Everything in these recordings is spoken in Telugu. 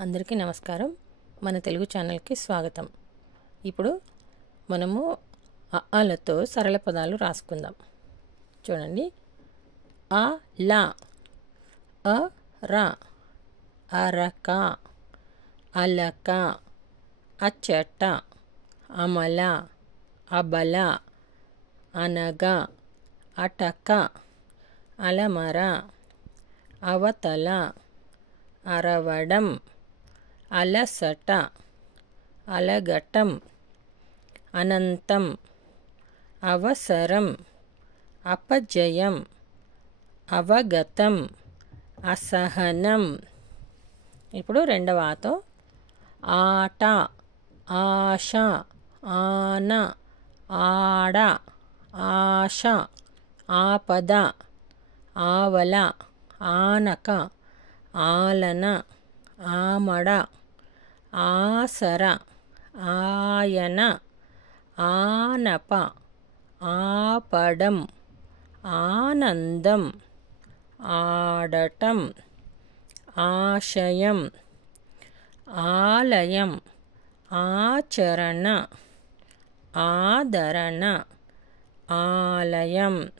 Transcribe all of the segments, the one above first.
అందరికీ నమస్కారం. మన తెలుగు ఛానల్కి స్వాగతం. ఇప్పుడు మనము అలతో సరళ పదాలు రాసుకుందాం. చూడండి. అ లా, అ రా, అరక, అలక, అచ్చట, అమల, అబల, అనగ, అటక, అలమర, అవతల, అరవడం, అలసట, అలగటం, అనంతం, అవసరం, అపజయం, అవగతం, అసహనం. ఇప్పుడు రెండవ ఆతో ఆట, ఆశ, ఆన, ఆడ, ఆశ, ఆపద, ఆవల, ఆనక, ఆలన, ఆమడ, ఆసర, ఆయన, ఆనప, ఆపడం, ఆనందం, ఆడటం, ఆశయం, ఆలయం, ఆచరణ, ఆదరణ, ఆలయం,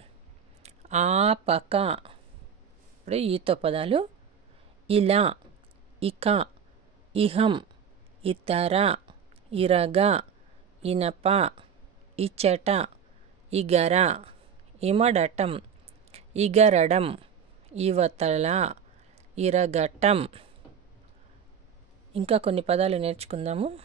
ఆపక. ఇప్పుడు ఈతో పదాలు ఇలా, ఇక, ఇహం, ఇతర, ఇరగ, ఇనప, ఇచ్చట, ఇగర, ఇమడటం, ఇగరడం, ఇవతల, ఇరగటం. ఇంకా కొన్ని పదాలు నేర్చుకుందాము.